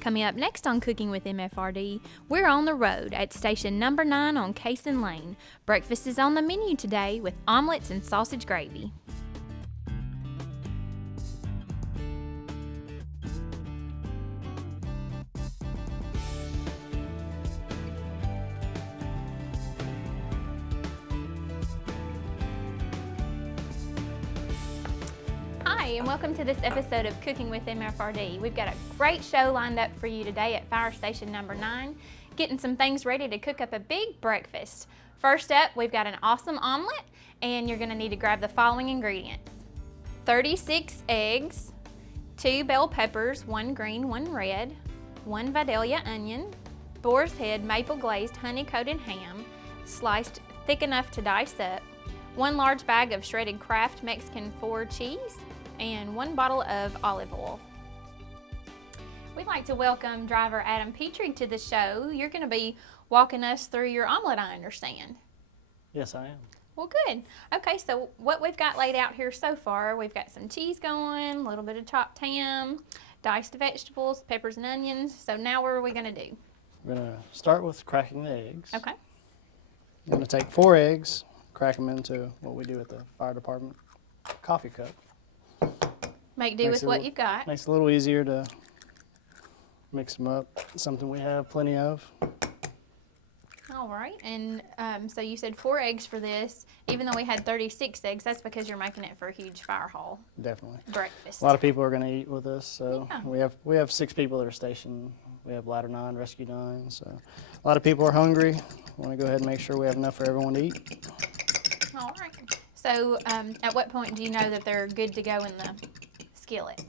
Coming up next on Cooking with MFRD, we're on the road at station number 9 on Cason Lane. Breakfast is on the menu today with omelets and sausage gravy. Hi, and welcome to this episode of Cooking with MFRD. We've got a great show lined up for you today at fire station number 9, getting some things ready to cook up a big breakfast. First up, we've got an awesome omelet, and you're going to need to grab the following ingredients: 36 eggs, 2 bell peppers, 1 green, 1 red, 1 Vidalia onion, boar's head maple glazed honey-coated ham, sliced thick enough to dice up, 1 large bag of shredded Kraft Mexican Four cheese, and 1 bottle of olive oil. We'd like to welcome driver Adam Petrie to the show. You're going to be walking us through your omelet, I understand. Yes, I am. Well, good. Okay, so what we've got laid out here so far, we've got some cheese going, a little bit of chopped ham, diced vegetables, peppers and onions. So now what are we going to do? We're going to start with cracking the eggs. Okay. I'm going to take 4 eggs, crack them into what we do at the fire department, coffee cup. Make do with what you've got. Makes it a little easier to mix them up. Something we have plenty of. All right, and so you said 4 eggs for this. Even though we had 36 eggs, that's because you're making it for a huge fire hall. Definitely. Breakfast. A lot of people are going to eat with us, so yeah. we have 6 people at our station. We have ladder 9, rescue 9, so a lot of people are hungry. We want to go ahead and make sure we have enough for everyone to eat. All right. So at what point do you know that they're good to go in the skillet?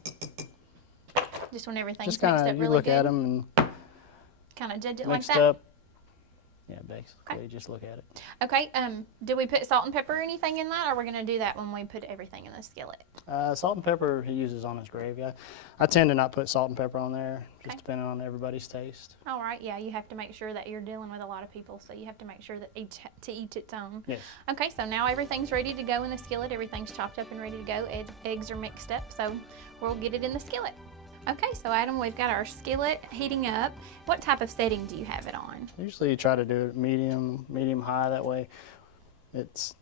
Just when everything's just mixed up kind of, really you look good? at them and kind of judge it like mixed that? up. Yeah, basically, Okay. just look at it. Okay, do we put salt and pepper or anything in that, or are we going to do that when we put everything in the skillet? Salt and pepper he uses on his gravy. I tend to not put salt and pepper on there, just Okay. depending on everybody's taste. All right, yeah, you have to make sure that you're dealing with a lot of people, so you have to make sure that to each its own. Yes. Okay, so now everything's ready to go in the skillet. Everything's chopped up and ready to go. Eggs are mixed up, so we'll get it in the skillet. Okay, so Adam, we've got our skillet heating up. What type of setting do you have it on? Usually you try to do it medium high. That way it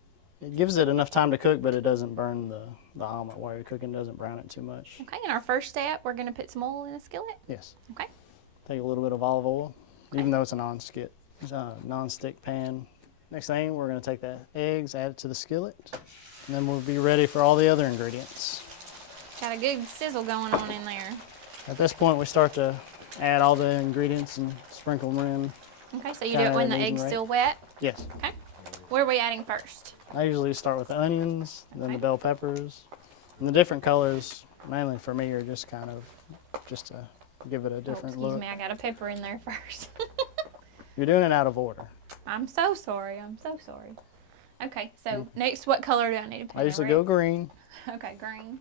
gives it enough time to cook, but it doesn't burn the omelet while you're cooking. Doesn't brown it too much. Okay, in our first step, we're going to put some oil in the skillet. Yes. Okay. Take a little bit of olive oil, even though it's a non-stick pan. Next thing, we're going to take the eggs, add it to the skillet, and then we'll be ready for all the other ingredients. Got a good sizzle going on in there. At this point, we start to add all the ingredients and sprinkle them in. Okay, so you do it when the egg's still wet? Yes. Okay. What are we adding first? I usually start with the onions, then Okay. the bell peppers. And the different colors, mainly for me, are just kind of, just to give it a different look. Excuse me, I got a pepper in there first. You're doing it out of order. I'm so sorry, Okay, so next, what color do I need to put? I usually go green. Okay, green.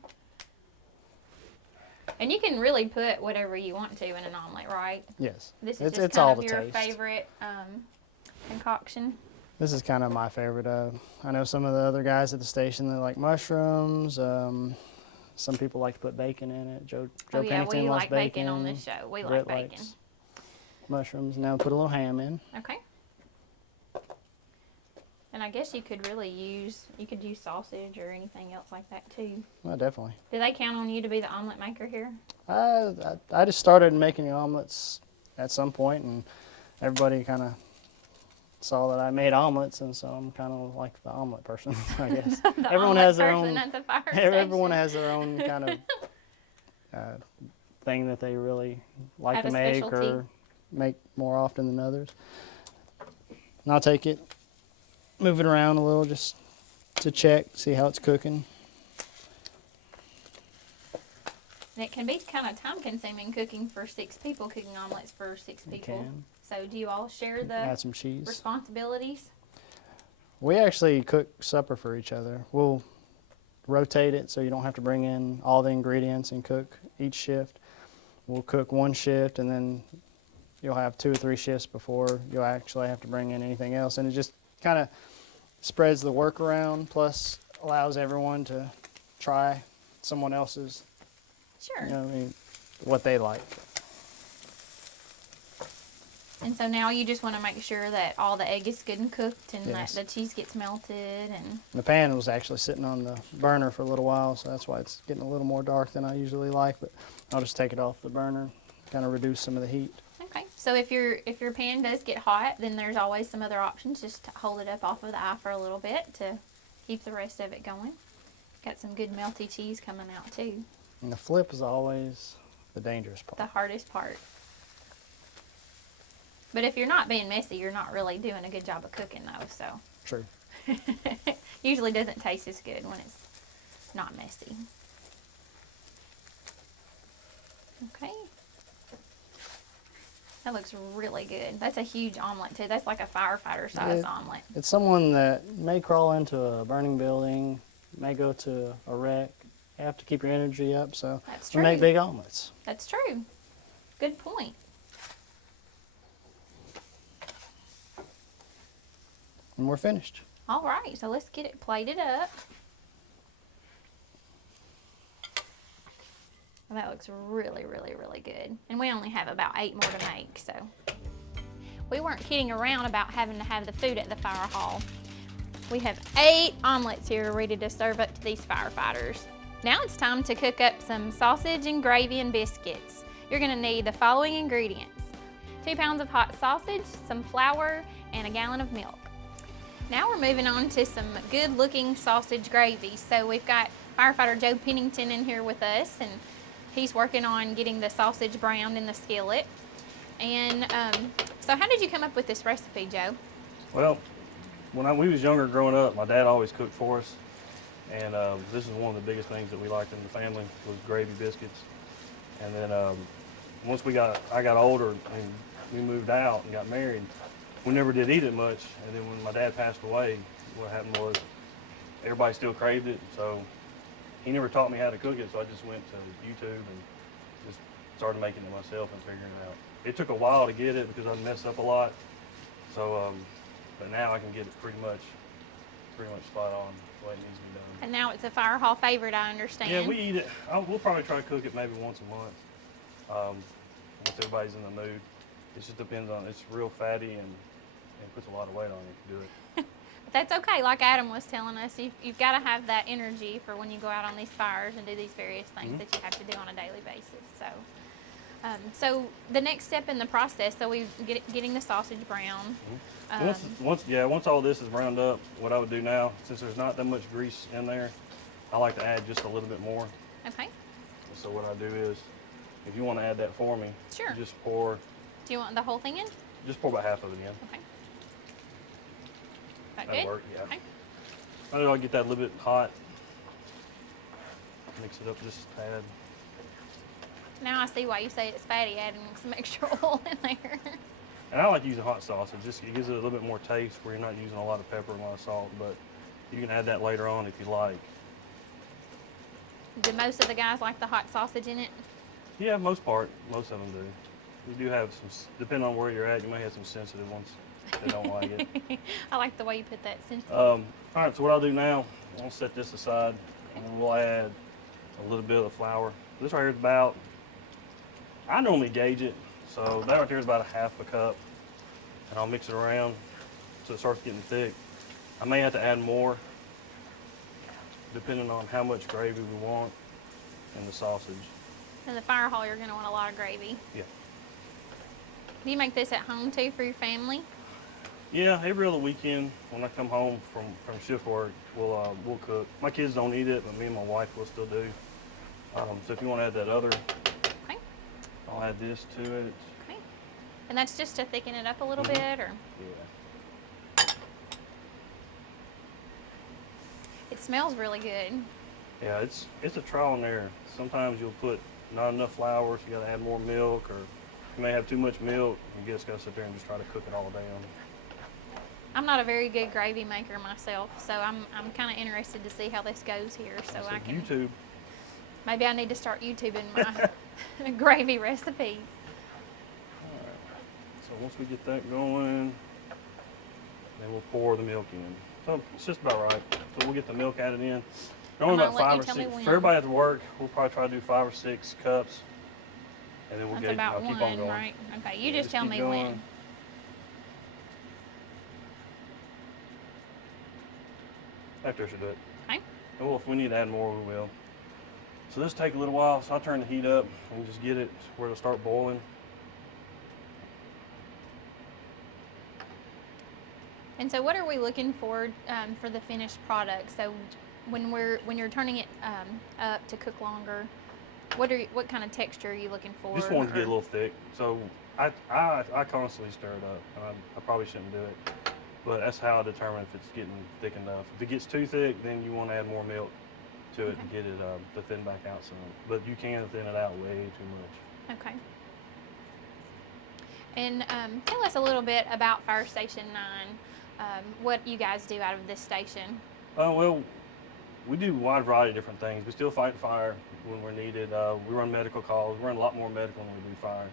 And you can really put whatever you want to in an omelet, right? Yes. This is It's just all kind of the your taste. favorite concoction. This is kind of my favorite. I know some of the other guys at the station, they like mushrooms. Some people like to put bacon in it. Joe Oh yeah, Pennington we likes like bacon on this show. We like Brett bacon. likes mushrooms. Now put a little ham in. Okay. And I guess you could use sausage or anything else like that too. Well, definitely. Do they count on you to be the omelet maker here? I just started making omelets at some point, and everybody kind of saw that I made omelets, and so I'm kind of like the omelet person, I guess. Everyone has their own. Everyone has their own kind of thing that they really like to make or make more often than others. And I'll take it, move it around a little just to check, see how it's cooking. And it can be kind of time-consuming cooking for 6 people, cooking omelets for 6 people. You can. So do you all share the Add some cheese. responsibilities? We actually cook supper for each other. We'll rotate it so you don't have to bring in all the ingredients and cook each shift. We'll cook one shift, and then you'll have 2 or 3 shifts before you'll actually have to bring in anything else. And it just kind of spreads the work around, plus allows everyone to try someone else's, Sure. what they like. And so now you just want to make sure that all the egg is good and cooked and Yes. that the cheese gets melted. And The pan was actually sitting on the burner for a little while, so that's why it's getting a little more dark than I usually like, but I'll just take it off the burner, kind of reduce some of the heat. okay, so if your pan does get hot, then there's always some other options. Just hold it up off of the eye for a little bit to keep the rest of it going. Got some good melty cheese coming out too. And the flip is always the dangerous part. The hardest part. But if you're not being messy, you're not really doing a good job of cooking though, so. True. Usually doesn't taste as good when it's not messy. Okay. That looks really good. That's a huge omelet too. That's like a firefighter size omelet. It's someone that may crawl into a burning building, may go to a wreck. You have to keep your energy up, so That's we make true. big omelets. That's true. Good point. And we're finished. All right, so let's get it plated up. Well, that looks really, really, really good. And we only have about 8 more to make, so. We weren't kidding around about having to have the food at the fire hall. We have 8 omelets here ready to serve up to these firefighters. Now it's time to cook up some sausage and gravy and biscuits. You're gonna need the following ingredients: 2 pounds of hot sausage, some flour, and a gallon of milk. Now we're moving on to some good looking sausage gravy. So we've got firefighter Joe Pennington in here with us, and he's working on getting the sausage browned in the skillet. And so how did you come up with this recipe, Joe? Well, when we was younger growing up, my dad always cooked for us. And this is one of the biggest things that we liked in the family was gravy biscuits. And then once I got older and we moved out and got married, we never did eat it much. And then when my dad passed away, what happened was everybody still craved it. So he never taught me how to cook it. So I just went to YouTube and just started making it myself and figuring it out. It took a while to get it because I messed up a lot. So, but now I can get it pretty much spot on the way it needs to be done. And now it's a fire hall favorite, I understand. Yeah, we eat it. We'll probably try to cook it maybe once a month. Once everybody's in the mood. It just depends on, it's real fatty and it puts a lot of weight on you if you do it. But that's okay. Like Adam was telling us, you've got to have that energy for when you go out on these fires and do these various things that you have to do on a daily basis. So, so the next step in the process, so we getting the sausage brown. Once all this is browned up, what I would do now, since there's not that much grease in there, I like to add just a little bit more. Okay. So what I do is, if you want to add that for me, Sure. just pour. Do you want the whole thing in? Just pour about half of it in. Okay. That That'll good? work, yeah. Okay. I'll get that a little bit hot. Mix it up just a tad. Now I see why you say it's fatty, adding some extra oil in there. And I like using hot sauce. It gives it a little bit more taste where you're not using a lot of pepper and a lot of salt, but you can add that later on if you like. Do most of the guys like the hot sausage in it? Yeah, most of them do. You do have some, depending on where you're at, you may have some sensitive ones that don't like it. I like the way you put that sensitive. All right, so what I'll do now, I'll set this aside and then we'll add a little bit of the flour. This right here is about, I normally gauge it, so that right there is about a half a cup. And I'll mix it around so it starts getting thick. I may have to add more depending on how much gravy we want and the sausage. In the fire hall, you're going to want a lot of gravy. Yeah. Do you make this at home too for your family? Yeah, every other weekend when I come home from shift work, we'll cook. My kids don't eat it, but me and my wife will still do. So if you want to add that other, Okay. I'll add this to it. Okay. And that's just to thicken it up a little bit, or? Yeah. It smells really good. Yeah, it's a trial and error. Sometimes you'll put not enough flour, so you got to add more milk, or you may have too much milk. You just got to sit there and just try to cook it all down. I'm not a very good gravy maker myself, so I'm kind of interested to see how this goes here. So I can. YouTube. Maybe I need to start YouTubing my gravy recipe. All right. So once we get that going, then we'll pour the milk in. So it's just about right. So we'll get the milk added in. Only I'm about gonna let 5 you or tell me 6. when. For everybody at work, we'll probably try to do 5 or 6 cups, and then we'll That's get. about I'll keep on one, going. right? Okay, you Yeah, just tell keep me going. when. That there should do it. Okay. And well, if we need to add more, we will. So this take a little while, so I'll turn the heat up and just get it where it'll start boiling. And so what are we looking for the finished product? So when you're turning it up to cook longer, what kind of texture are you looking for? Just want it to get a little thick. So I constantly stir it up. I probably shouldn't do it, but that's how I determine if it's getting thick enough. If it gets too thick, then you want to add more milk to it to get it to thin back out some. But you can thin it out way too much. Okay. And tell us a little bit about Fire Station 9, what you guys do out of this station. Well, we do a wide variety of different things. We still fight fire when we're needed. We run medical calls. We run a lot more medical than we do fire.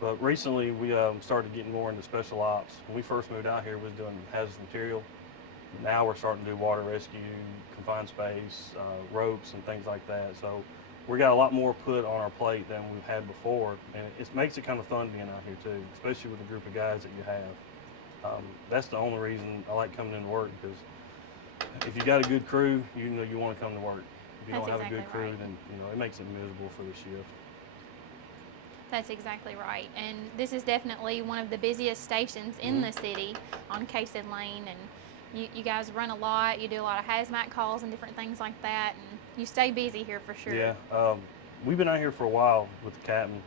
But recently, we started getting more into special ops. When we first moved out here, we was doing hazardous material. Now we're starting to do water rescue, confined space, ropes, and things like that. So we got a lot more put on our plate than we've had before, and it makes it kind of fun being out here too, especially with the group of guys that you have. That's the only reason I like coming into work, because if you got a good crew, you know you want to come to work. If you That's don't have exactly a good crew, right. then it makes it miserable for the shift. That's exactly right. And this is definitely one of the busiest stations in the city on Cason Lane. And you guys run a lot. You do a lot of hazmat calls and different things like that. And you stay busy here for sure. Yeah, we've been out here for a while with the captain.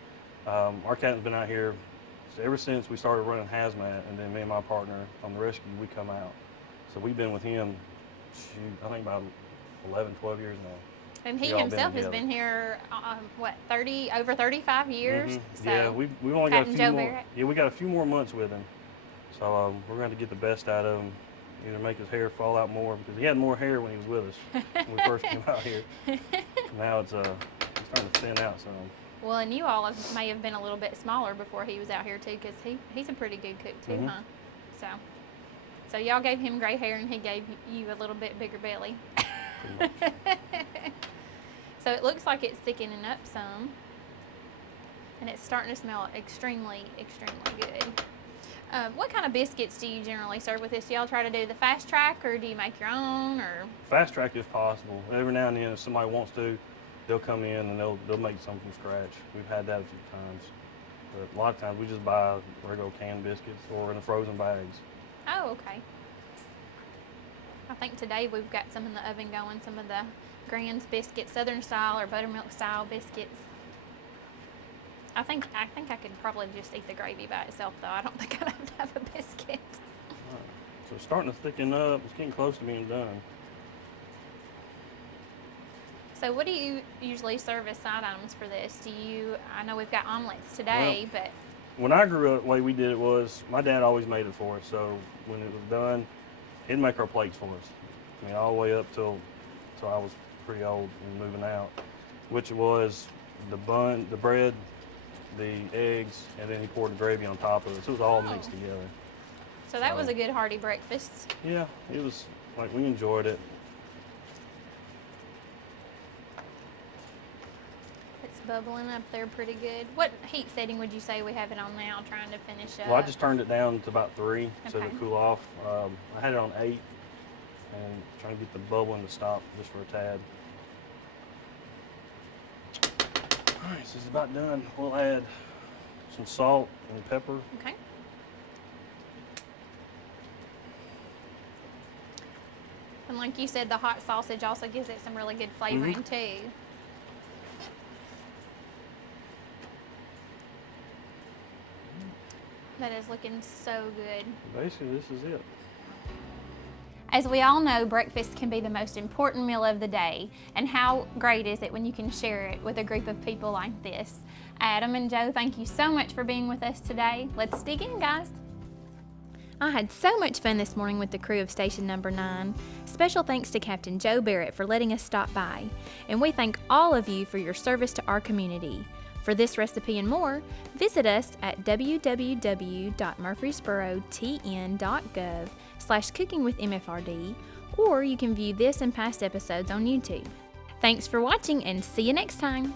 Our captain's been out here ever since we started running hazmat, and then me and my partner on the rescue, we come out. So we've been with him, I think about 11, 12 years now. And he We all been himself has together. been here, over 35 years. So Yeah, we've only got a Captain few Joe more. Barrett. Yeah, we got a few more months with him. So we're going to get the best out of him. Either make his hair fall out more, because he had more hair when he was with us when we first came out here. Now it's starting to thin out some. Well, and you all may have been a little bit smaller before he was out here too, because he's a pretty good cook too, huh? So y'all gave him gray hair, and he gave you a little bit bigger belly. Pretty much. So it looks like it's thickening up some, and it's starting to smell extremely, extremely good. What kind of biscuits do you generally serve with this? Do y'all try to do the fast track, or do you make your own, or? Fast track if possible. Every now and then, if somebody wants to, they'll come in and they'll make some from scratch. We've had that a few times. But a lot of times we just buy regular canned biscuits or in the frozen bags. Oh, okay. I think today we've got some in the oven going, some of the Grand's biscuits, Southern style or buttermilk style biscuits. I think I could probably just eat the gravy by itself, though. I don't think I'd have to have a biscuit. Right. So it's starting to thicken up. It's getting close to being done. So what do you usually serve as side items for this? I know we've got omelets today, but When I grew up, the way we did it was, my dad always made it for us. So when it was done, he'd make our plates for us. I mean, all the way up till I was pretty old and moving out, which was the bun, the bread, the eggs, and then he poured the gravy on top of it. So it was all mixed together. so that was a good hearty breakfast. Yeah, it was like, we enjoyed it. It's bubbling up there pretty good. What heat setting would you say we have it on now, trying to finish up? Well, I just turned it down to about 3 so Okay. it'll cool off. I had it on 8 and trying to get the bubbling to stop just for a tad. All right, so it's about done. We'll add some salt and pepper. Okay. And like you said, the hot sausage also gives it some really good flavoring too. That is looking so good. Basically, this is it. As we all know, breakfast can be the most important meal of the day, and how great is it when you can share it with a group of people like this. Adam and Joe, thank you so much for being with us today. Let's dig in, guys. I had so much fun this morning with the crew of Station Number 9. Special thanks to Captain Joe Barrett for letting us stop by, and we thank all of you for your service to our community. For this recipe and more, visit us at www.murfreesborotn.gov/cookingwithmfrd, or you can view this and past episodes on YouTube. Thanks for watching, and see you next time.